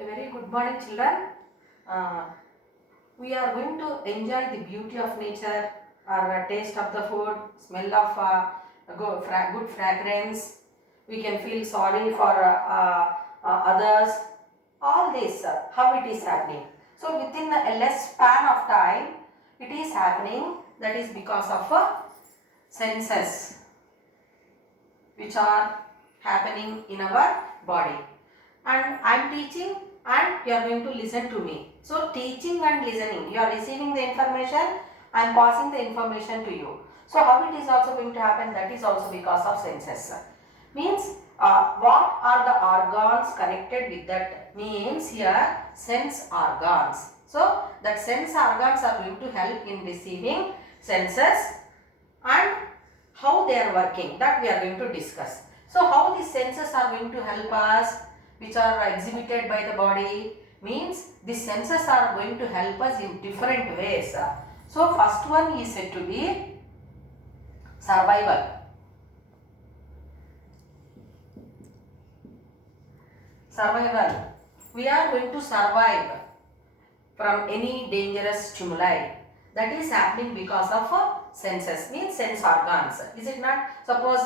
A very good morning, children. Uh, we are going to enjoy the beauty of nature, or taste of the food, smell of good fragrance. We can feel sorry for others. All this, how it is happening. So within a less span of time, it is happening. That is because of senses, which are happening in our body. And I am teaching and you are going to listen to me. So teaching and listening, you are receiving the information, I am passing the information to you. So how it is also going to happen, that is also because of senses. Means what are the organs connected with that, means here sense organs. So that sense organs are going to help in receiving senses and how they are working, that we are going to discuss. So how these senses are going to help us, which are exhibited by the body, means these senses are going to help us in different ways. So first one is said to be survival. Survival. We are going to survive from any dangerous stimuli. That is happening because of senses, means sense organs. Is it not? Suppose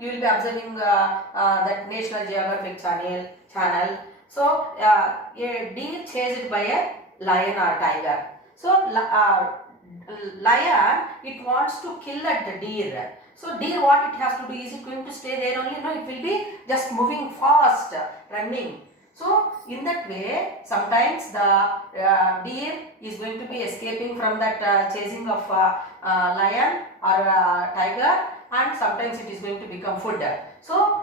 you will be observing that National Geographic channel. So a deer chased by a lion or tiger. So lion, it wants to kill the deer. So deer, what it has to do, is it going to stay there only? No, it will be just moving fast, running. So in that way, sometimes the deer is going to be escaping from that chasing of lion or tiger, and sometimes it is going to become food. So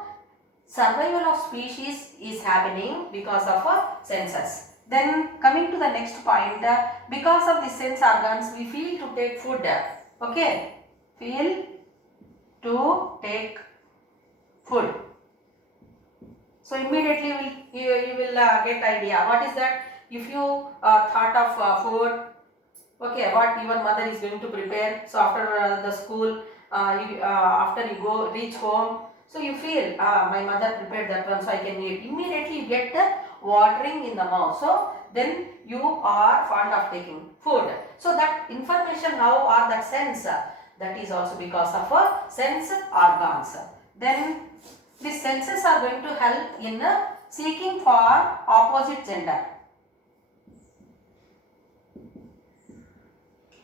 survival of species is happening because of senses. Then coming to the next point, because of the sense organs, we feel to take food. Okay, feel to take food. So immediately you will get idea. What is that? If you thought of food, okay, what your mother is going to prepare. So after the school, after you go reach home, so you feel my mother prepared that one, so I can eat. Immediately you get the watering in the mouth. So then you are fond of taking food. So that information now, or that sense, that is also because of sense organs. Then these senses are going to help in seeking for opposite gender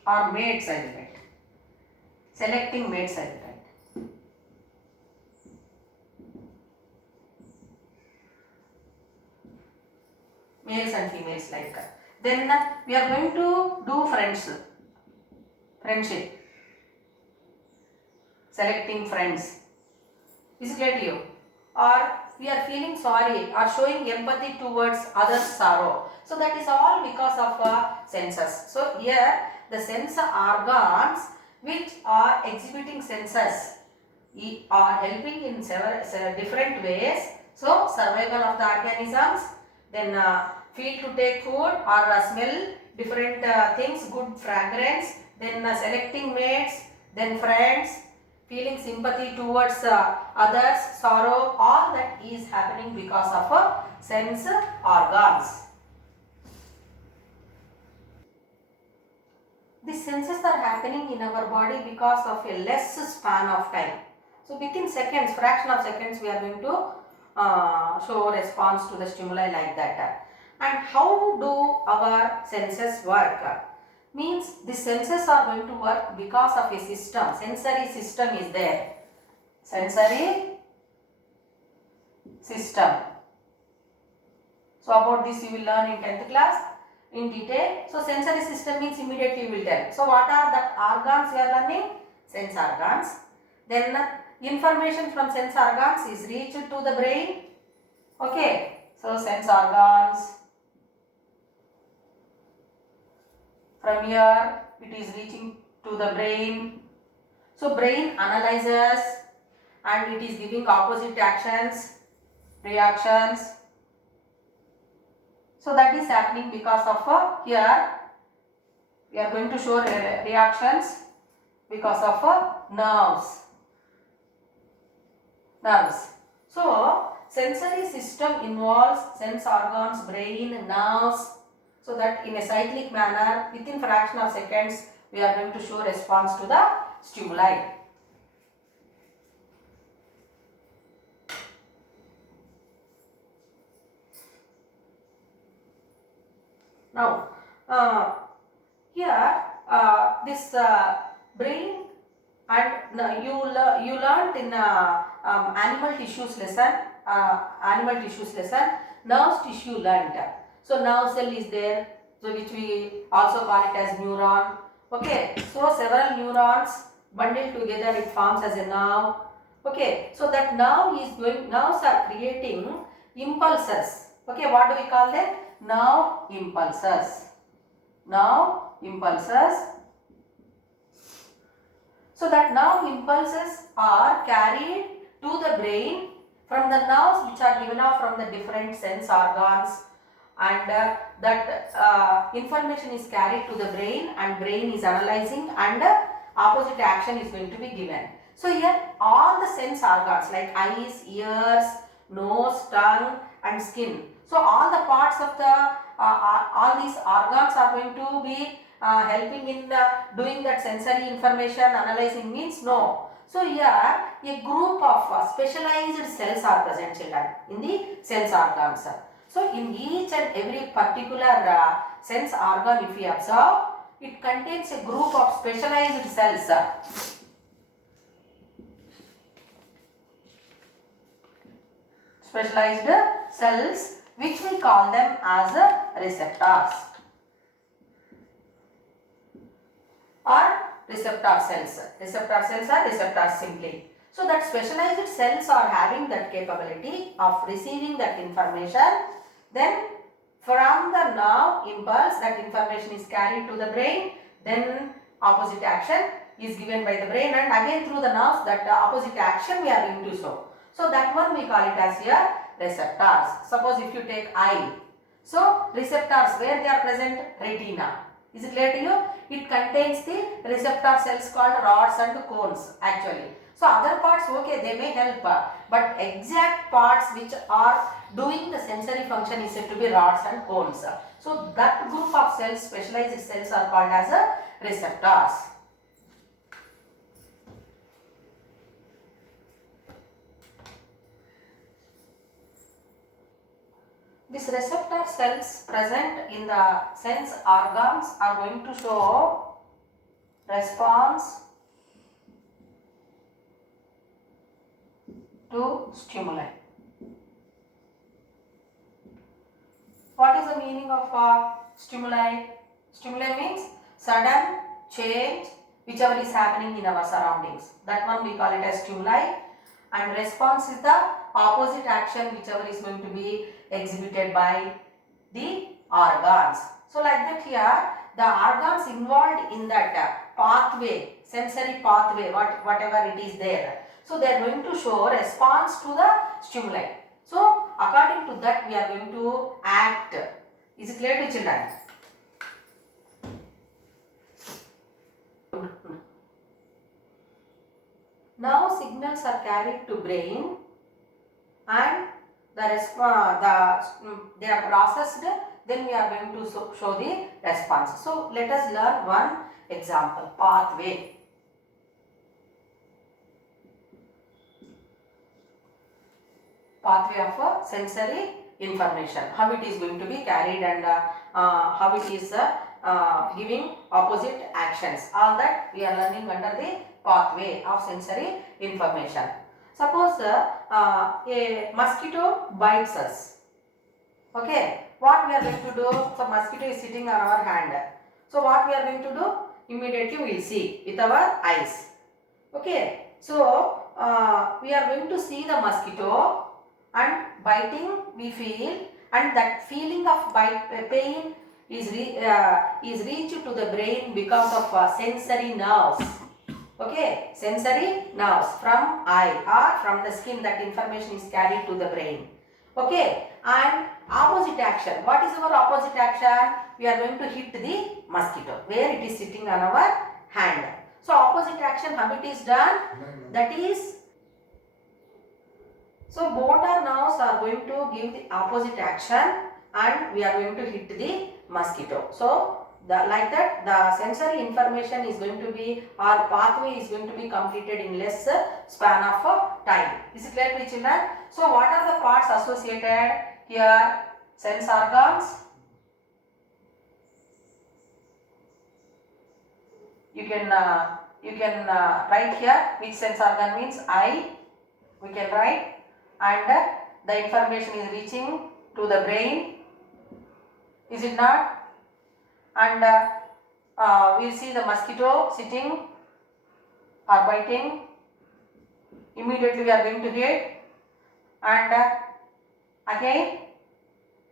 or mates, I will write. Selecting mates, I will write. Males and females like that. Then we are going to do friendship. Selecting friends. Is it clear to you? Or we are feeling sorry or showing empathy towards others' sorrow. So that is all because of senses. So here the sense organs which are exhibiting senses are helping in several different ways. So survival of the organisms, then feel to take food or smell different things, good fragrance, then selecting mates, then friends, feeling sympathy towards others, sorrow, all that is happening because of sense organs. These senses are happening in our body because of a less span of time. So within seconds, fraction of seconds, we are going to show response to the stimuli like that. And how do our senses work? Means the senses are going to work because of a system. Sensory system is there. Sensory system. So about this you will learn in 10th class in detail. So sensory system means immediately you will tell. So what are the organs we are learning? Sense organs. Then information from sense organs is reached to the brain. Okay. So sense organs. From here it is reaching to the brain. So brain analyzes and it is giving opposite actions, reactions. So that is happening because of here we are going to show reactions because of nerves. So sensory system involves sense organs, brain, nerves, so that in a cyclic manner within fraction of seconds we are going to show response to the stimuli. Now here this brain, and you learnt in animal tissues lesson, nerve tissue learnt. So nerve cell is there, so which we also call it as neuron. Okay, so several neurons bundled together it forms as a nerve. Okay, so that nerves are creating impulses. Okay, what do we call them? Nerve impulses. So that nerve impulses are carried to the brain from the nerves which are given off from the different sense organs, and that information is carried to the brain, and brain is analyzing, and opposite action is going to be given. So here all the sense organs like eyes, ears, nose, tongue and skin. So all the parts of the all these organs are going to be helping in doing that sensory information analyzing means no. So here a group of specialized cells are present, children, in the sense organs. So in each and every particular sense organ, if we observe, it contains a group of specialized cells. Specialized cells, which we call them as receptors or receptor cells. Receptor cells are receptors simply. So that specialized cells are having that capability of receiving that information. Then from the nerve impulse, that information is carried to the brain. Then opposite action is given by the brain, and again through the nerves that opposite action we are going to show. So that one we call it as here receptors. Suppose if you take eye, so receptors, where they are present? Retina. Is it clear to you? It contains the receptor cells called rods and cones actually. So other parts, okay, they may help, but exact parts which are doing the sensory function is said to be rods and cones. So that group of cells, specialized cells, are called as receptors. These receptor cells present in the sense organs are going to show response to stimuli. What is the meaning of stimuli? Stimuli means sudden change whichever is happening in our surroundings. That one we call it as stimuli, and response is the opposite action whichever is going to be exhibited by the organs. So like that here, the organs involved in that pathway, sensory pathway, whatever it is there. So they are going to show response to the stimuli. So according to that we are going to act. Is it clear to children? Now signals are carried to brain, and they are processed, then we are going to show the response. So let us learn one example, pathway. Pathway of sensory information, how it is going to be carried, and how it is giving opposite actions. All that we are learning under the pathway of sensory information. Suppose a mosquito bites us. Okay, what we are going to do? So mosquito is sitting on our hand. So what we are going to do? Immediately we will see with our eyes. Okay, so we are going to see the mosquito, and biting we feel, and that feeling of pain is reached to the brain because of sensory nerves. Okay, sensory nerves from eye or from the skin, that information is carried to the brain. Okay, and opposite action. What is our opposite action? We are going to hit the mosquito where it is sitting on our hand. So opposite action, how it is done? That is So motor nerves are going to give the opposite action and we are going to hit the mosquito. So like that the sensory information is going to be, or pathway is going to be completed in less span of time. Is it clear to children? So what are the parts associated here? Sense organs. You can write here which sense organ means eye. We can write, and the information is reaching to the brain. Is it not? And we see the mosquito sitting or biting. Immediately we are going to hit, and again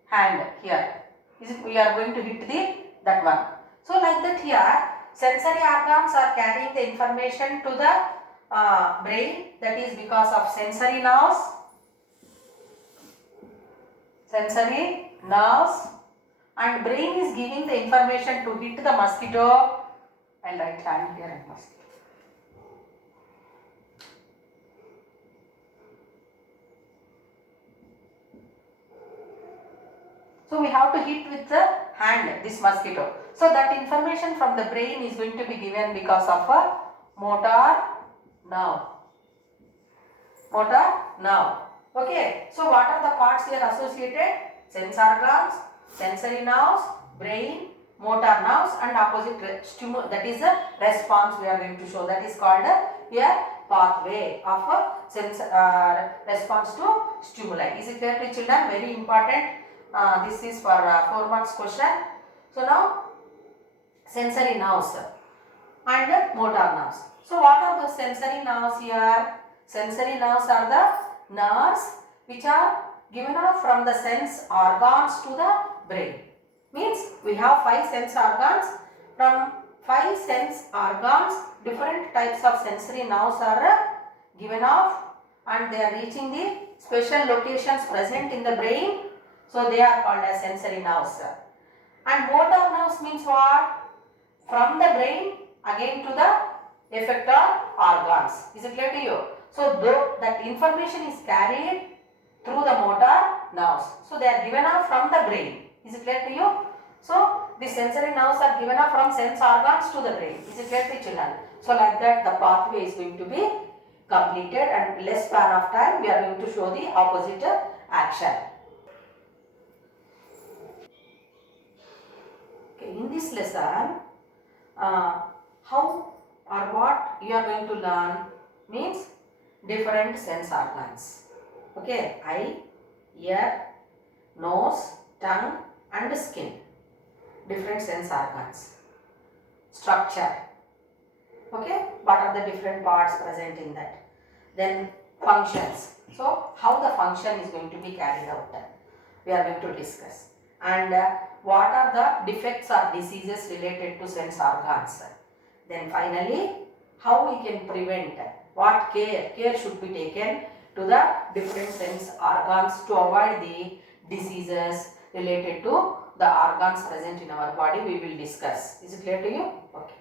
hand here. Is it? We are going to hit that one. So like that here, sensory organs are carrying the information to the brain. That is because of sensory nerves. Sensory nerves, and brain is giving the information to hit the mosquito. I'll write hand here and mosquito. So we have to hit with the hand this mosquito. So that information from the brain is going to be given because of a motor nerve. Motor nerve. Okay. So what are the parts here associated? Sense organs, sensory nerves, brain, motor nerves, and opposite that is the response we are going to show. That is called here pathway of a response to stimuli. Is it clear to children? Very important. This is for 4 marks question. So now sensory nerves and motor nerves. So what are those sensory nerves here? Sensory nerves are the nerves which are given off from the sense organs to the brain. Means we have 5 sense organs. From 5 sense organs, different types of sensory nerves are given off, and they are reaching the special locations present in the brain. So they are called as sensory nerves. And motor nerves means what? From the brain again to the effector organs. Is it clear to you? So that information is carried through the motor nerves. So they are given off from the brain. Is it clear to you? So the sensory nerves are given off from sense organs to the brain. Is it clear to children? So like that the pathway is going to be completed, and less span of time we are going to show the opposite action. Okay, in this lesson, how or what you are going to learn means different sense organs. Okay, eye, ear, nose, tongue, and skin. Different sense organs. Structure. Okay, what are the different parts present in that? Then functions. So how the function is going to be carried out, we are going to discuss. And what are the defects or diseases related to sense organs. Then finally, how we can prevent, what care should be taken to the different sense organs to avoid the diseases related to the organs present in our body, we will discuss. Is it clear to you? Okay.